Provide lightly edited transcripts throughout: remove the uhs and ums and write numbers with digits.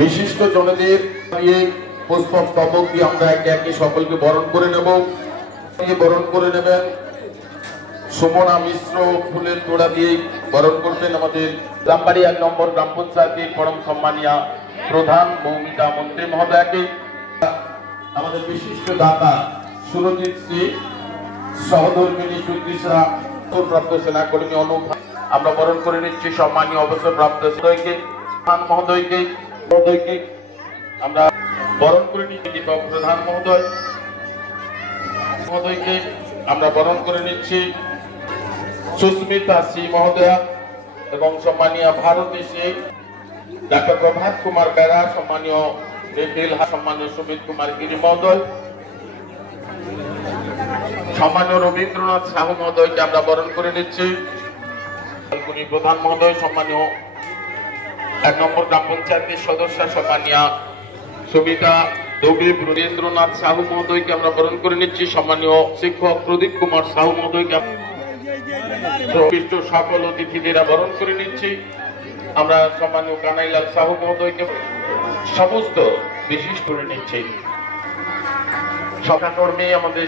বিশিষ্ট জনদের নিয়ে পুষ্পক স্তবক দিয়ে আমরা একে একে সকলকে বরণ করে নেব। বরণ করে নেবেন সুমনা মিশ্র ফুলের তোড়া দিয়ে বরণ করবেন আমাদের রামবাড়ি 1 নম্বর গ্রাম পঞ্চায়েতের পরম সম্মানীয় প্রধান মৌমিতা মন্ত্রী মহোদয়কে, আমাদের বিশিষ্ট দাতা সুরজিৎ সিং, সহধর্মিনী সুচিত্রা, প্রাপ্ত সেনাকর্মী অনুপ, আমরা বরণ করে নিচ্ছি সম্মানীয় অবসরপ্রাপ্ত প্রধান মহোদয়কে আমরা বরণ করে নিচ্ছি। দীপক প্রধান মহোদয়কে আমরা বরণ করে নিচ্ছি। সুস্মিতা সি মহোদয়া এবং সম্মানীয় ভারতী সিং, ডাক্তার প্রভাত কুমার বেরা, সম্মানীয় নিখিল, সম্মানীয় সুমিত কুমার গিরি মহোদয়, সম্মানীয় রবীন্দ্রনাথ সাহু মহোদয়কে আমরা বরণ করে নিচ্ছি। প্রধান মহোদয়, সম্মানীয় 1 নম্বর গ্রাম পঞ্চায়েতের সদস্য সম্মানীয় সুমিতা দৌড়ে, রবীন্দ্রনাথ সাহু মহোদয়কে আমরা বরণ করে নিচ্ছি। সম্মানীয় শিক্ষক প্রদীপ কুমার সাহু মহোদয়কে সকল অতিথিদেরা বরণ করে নিচ্ছি। আমরা সম্মানীয় কানাইলাল সাহু মহোদয়কে সমস্ত বিশেষ করে নিচ্ছি। সহকর্মী আমাদের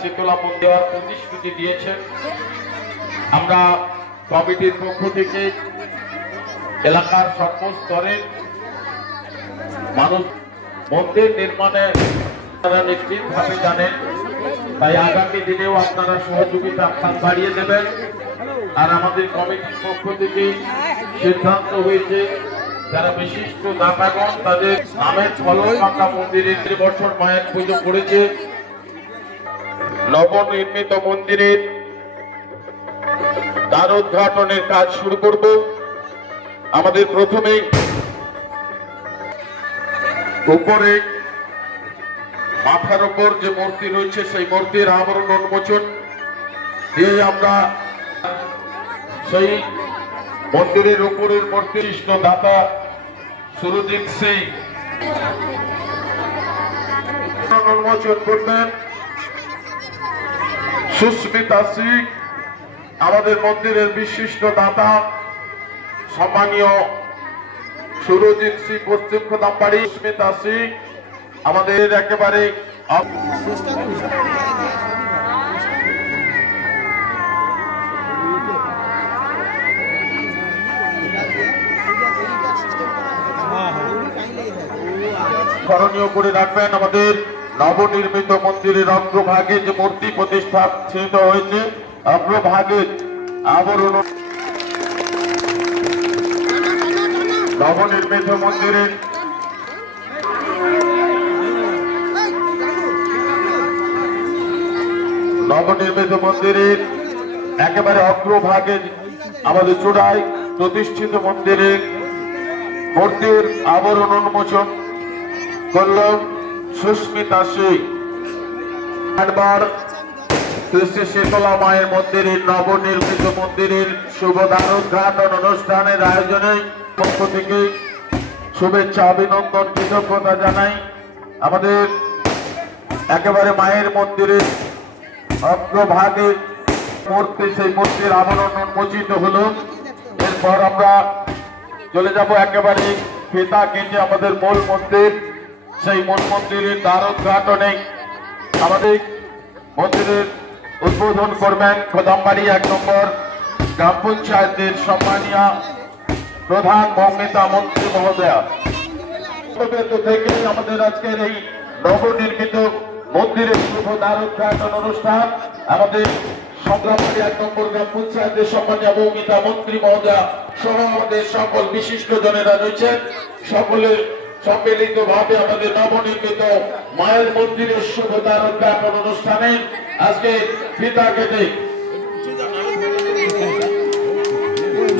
শীতলা দেওয়ার প্রতিশ্রুতি দিয়েছেন। আমরা কমিটির পক্ষ থেকে এলাকার সকল স্তরে মানুষ মন্দির নির্মাণে তারা নিশ্চিতভাবে জানেন, তাই আগামী দিনেও আপনারা সহযোগিতা বাড়িয়ে দেবেন। আর আমাদের কমিটির পক্ষ থেকে সিদ্ধান্ত হয়েছে যারা বিশিষ্ট দাতাগণ তাদের নামের ফলক মন্দিরের 3 বছর মায়ের পুজো করেছে, নবনির্মিত মন্দিরের দ্বারোদ্ঘাটনের কাজ শুরু করব। আমাদের প্রথমে উপরে মাথার উপর যে মূর্তি রয়েছে সেই মূর্তির আবরণ উন্মোচন দিয়ে আমরা সেই মন্দিরের উপরের মূর্তি কৃষ্ণ দাতা সুরজিৎ সিং উন্মোচন করবেন। সুস্মিতা সিং আমাদের মন্দিরের বিশিষ্ট দাতা, সম্মানীয় সুরজিৎ সিং পশ্চিম খোদামবাড়ি, সুস্মিতা সিং আমাদের একেবারে স্মরণীয় করে রাখবেন। আমাদের নবনির্মিত মন্দিরের অগ্রভাগে যে মূর্তি প্রতিষ্ঠিত হয়েছে, অগ্রভাগে আবরণ নবনির্মিত মন্দিরের একেবারে অগ্রভাগে আমাদের চূড়ায় প্রতিষ্ঠিত মন্দিরের মূর্তির আবরণ উন্মোচন করল সুস্মিতা সিং। শ্রী শীতলা মায়ের মন্দিরের নবনির্মিত মন্দিরের শুভ দ্বারোদ্ঘাটন অনুষ্ঠানের আয়োজনে পক্ষ থেকে শুভেচ্ছা, অভিনন্দন, কৃতজ্ঞতা জানাই। আমাদের একেবারে মায়ের মন্দিরের অগ্রভাগে মূর্তি, সেই মূর্তির আবরণ উন্মোচিত হলো। এরপর আমরা চলে যাব একেবারে ফিতা কেটে আমাদের মূল মন্দির, সেই মূল মন্দিরের দ্বারোদ্ঘাটনে আমাদের মন্দিরের উদ্বোধন করবেন খোদামবাড়ি 1 নম্বর গ্রাম পঞ্চায়েতের সম্মানীয় প্রধান মৌমিতা মন্ত্রী মহোদয়া। থেকে আমাদের আজকের এই নবনির্মিত মন্দিরের শুভ দ্বারোদ্ঘাটন অনুষ্ঠান আমাদের সংগ্রামবাড়ি 1 নম্বর গ্রাম পঞ্চায়েতের সম্মানীয় মৌমিতা মন্ত্রী মহোদয়া সহ আমাদের সকল বিশিষ্ট জনেরা রয়েছেন। সকলের সম্মিলিত ভাবে আমাদের নবনির্মিত মায়ের মন্দিরের শুভ দ্বারোদ্ঘাটন অনুষ্ঠানে আজকে ফিতা কেটে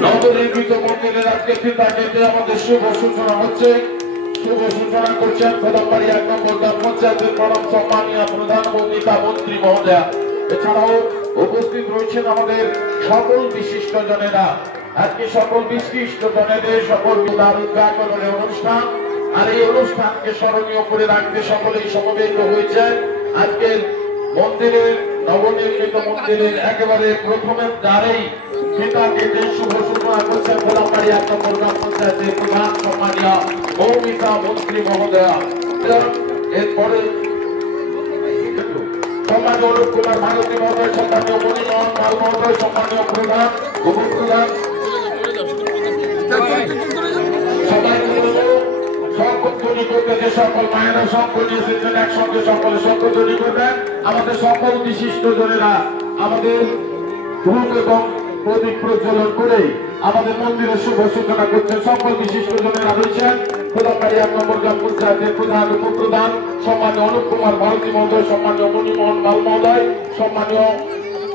নবনির্মিত মন্দিরের আজকে ফিতা কেটে আমাদের শুভ সূচনা হচ্ছে। শুভ সূচনা করছেন খোদামবাড়ি 1 নম্বর গ্রাম পঞ্চায়েতের পরম সম্মানীয় প্রধান মৌমিতা মন্ত্রী মহোদয়া। এছাড়াও উপস্থিত রয়েছেন আমাদের সকল বিশিষ্ট জনেরা। আজকে সকল বিশিষ্ট জনেদের সকল দ্বারোদ্ঘাটনের অনুষ্ঠান, আর এই অনুষ্ঠানকে স্মরণীয় করে রাখতে সকলেই সমবেত হয়েছে। আজকের মন্দিরের নবনির্মিত মন্দিরের একেবারে প্রথমের দ্বারেই ফিতা কেটে শুভ সূচনা করছেন খোদামবাড়ি 1 নম্বর গ্রাম পঞ্চায়েত পঞ্চায়েতের প্রধান সম্মানীয় মৌমিতা মন্ত্রী মহোদয়া, এরপরে সম্মানীয় অরূপ কুমার ভারতী মহোদয়, সম্মানীয় মণিমোহন পাল মহোদয়, সম্মানীয় প্রধান উপপ্রধান, সবাই শঙ্খধ্বনি করতে, যে সকল মায়েরা শঙ্খ নিয়ে এসেছেন একসঙ্গে সকলে শঙ্খধ্বনি করবেন। আমাদের সকল বিশিষ্ট জনেরা আমাদের ধূপ এবং প্রদীপ প্রজ্বলন করে আমাদের মন্দিরের শুভ সূচনা করছেন। সকল বিশিষ্ট জনেরা রয়েছেন প্রধানবাড়ি 1 নম্বর গ্রাম পঞ্চায়েতের প্রধান উপপ্রধান সম্মানীয় অনুপ কুমার ভারতী মহোদয়, সম্মানীয় মণিমোহন পাল মহোদয়, সম্মানীয়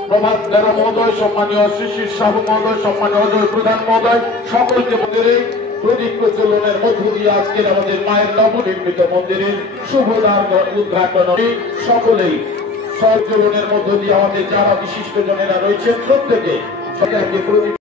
প্রভাত বেরা মহোদয়, সম্মানীয় শিশির সাহু মহোদয়, সম্মানীয় অজয় প্রধান মহোদয়, সকলকে মন্দিরে প্রদীপ প্রজ্বলনের মধ্য দিয়ে আজকের আমাদের মায়ের নবনির্মিত মন্দিরের শুভ উদ্ঘাটন সকলেই সজ্জলনের মধ্য দিয়ে আমাদের যারা বিশিষ্ট জনেরা রয়েছেন প্রত্যেকে প্রদীপ